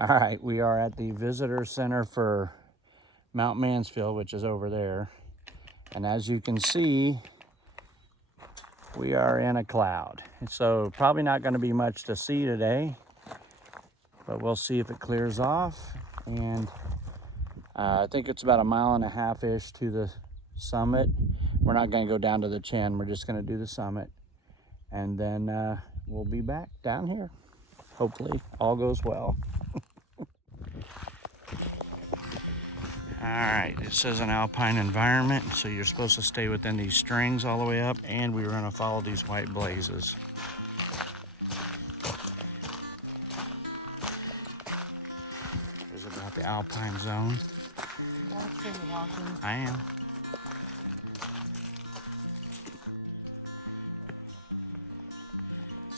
All right, we are at the visitor center for Mount Mansfield, which is over there. And as you can see, we are in a cloud. So probably not going to be much to see today, but we'll see if it clears off. And I think it's about 1.5 miles-ish to the summit. We're not going to go down to the chin. We're just going to do the summit. And then we'll be back down here. Hopefully all goes well. All right, it says an alpine environment, so you're supposed to stay within these strings all the way up, and we were going to follow these white blazes. Here's about the alpine zone. Walking. I am.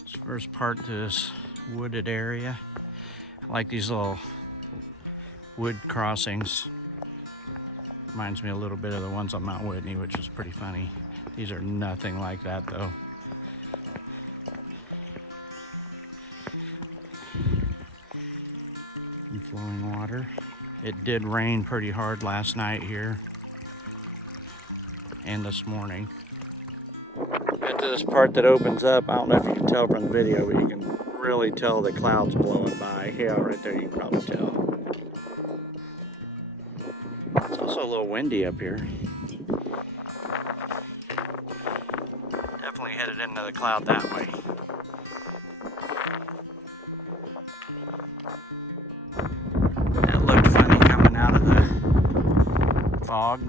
This first part to this wooded area. I like these little wood crossings. Reminds me a little bit of the ones on Mount Whitney, which is pretty funny. These are nothing like that though. And flowing water. It did rain pretty hard last night here and this morning. Got to this part that opens up. I don't know if you can tell from the video, but you can really tell the clouds blowing by. Yeah, right there you can probably tell. It's also a little windy up here. Definitely headed into the cloud that way. That looked funny coming out of the fog.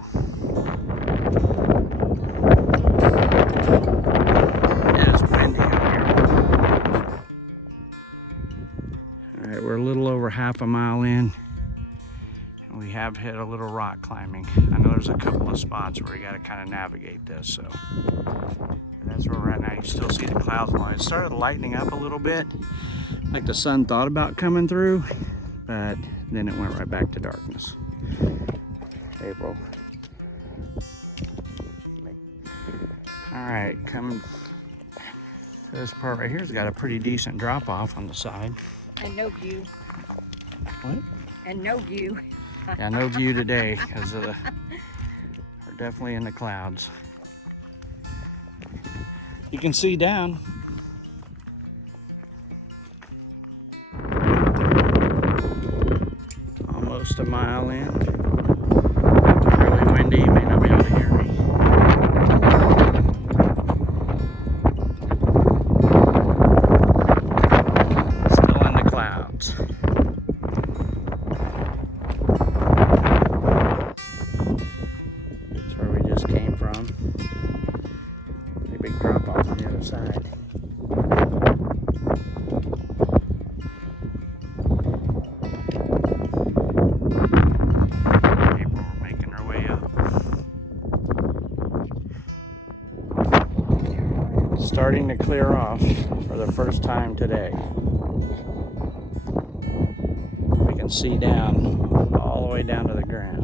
It is windy up here. Alright, we're a little over 1/2 mile in. We have hit a little rock climbing. I know there's a couple of spots where you got to kind of navigate this, so that's where we're at now. You still see the clouds blowing. It started lightening up a little bit, like the sun thought about coming through, but then it went right back to darkness. April. All right, coming. This part right here's got a pretty decent drop off on the side. And no view. What? And no view. Yeah, no view today because we're definitely in the clouds. You can see down. Almost a mile in. Really windy, you may not be able to hear me. Still in the clouds. Side. April, we're making our way up. Starting to clear off for the first time today. We can see down all the way down to the ground.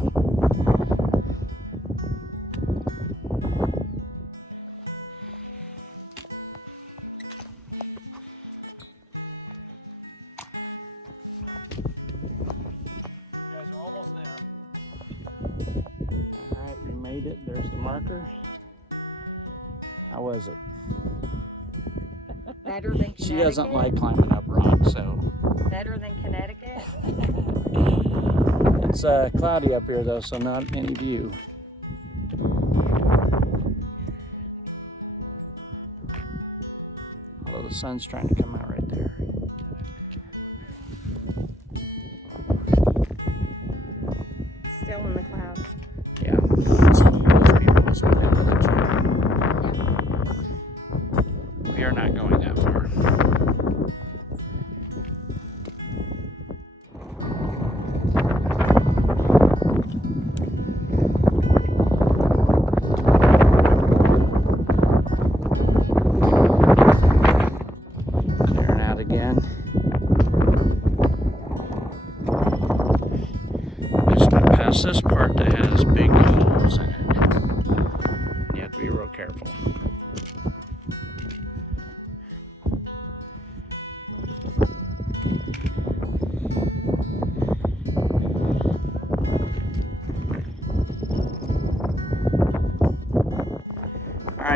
Made it. There's the marker. How was it? Better than Connecticut? She doesn't like climbing up rocks, so. Better than Connecticut? It's cloudy up here though, so not any view. Although the sun's trying to come out right there. Still in the clouds. Yeah, some of those people must be in the village. We are not going that far. Clearing out again. Just got past this part that has big holes in it. You have to be real careful.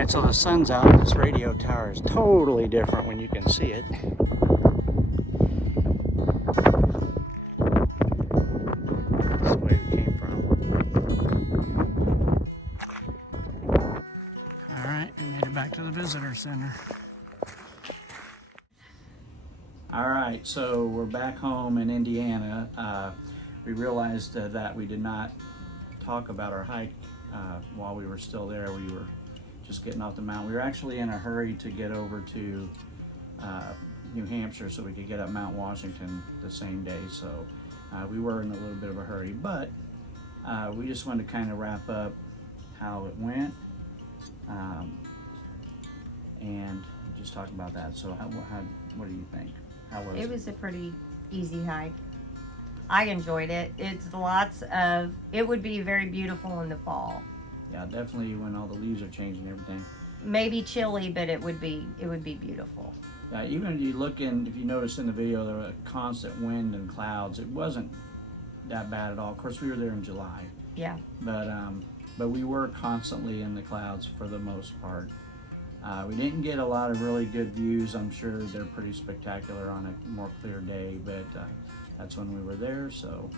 right, so the sun's out. This radio tower is totally different when you can see it. That's the way we came from. All right, we made it back to the visitor center. All right, so we're back home in Indiana. We realized that we did not talk about our hike while we were still there. We were just getting off the mountain. We were actually in a hurry to get over to New Hampshire so we could get up Mount Washington the same day. So we were in a little bit of a hurry, but we just wanted to kind of wrap up how it went and just talk about that. So what do you think? How was it? It was a pretty easy hike. I enjoyed it. It's lots of, it would be very beautiful in the fall. Yeah, definitely when all the leaves are changing and everything. Maybe chilly, but it would be beautiful. Even if you look in, if you notice in the video, there was a constant wind and clouds. It wasn't that bad at all. Of course, we were there in July. Yeah. But we were constantly in the clouds for the most part. We didn't get a lot of really good views. I'm sure they're pretty spectacular on a more clear day, but that's when we were there. So,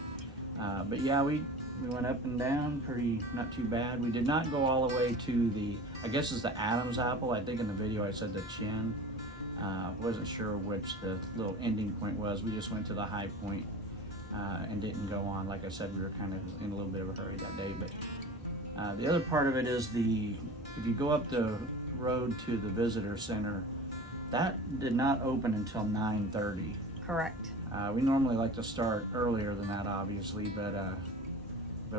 but yeah, we went up and down, not too bad. We did not go all the way to the, I guess it's the Adam's apple. I think in the video I said the chin. Wasn't sure which the little ending point was. We just went to the Highpoint and didn't go on. Like I said, we were kind of in a little bit of a hurry that day. But the other part of it is if you go up the road to the visitor center, that did not open until 9:30. Correct. We normally like to start earlier than that, obviously, but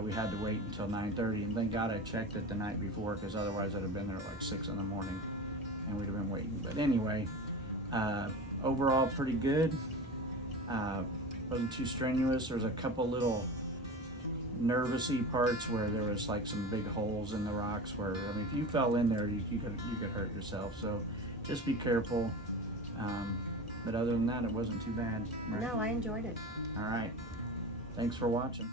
we had to wait until 9:30, and thank God I checked it the night before, because otherwise I'd have been there at like 6 in the morning and we'd have been waiting. But anyway, overall pretty good. Wasn't too strenuous. There's a couple little nervousy parts where there was like some big holes in the rocks where, I mean, if you fell in there, you could hurt yourself. So just be careful. But other than that, it wasn't too bad. Right? No, I enjoyed it. All right. Thanks for watching.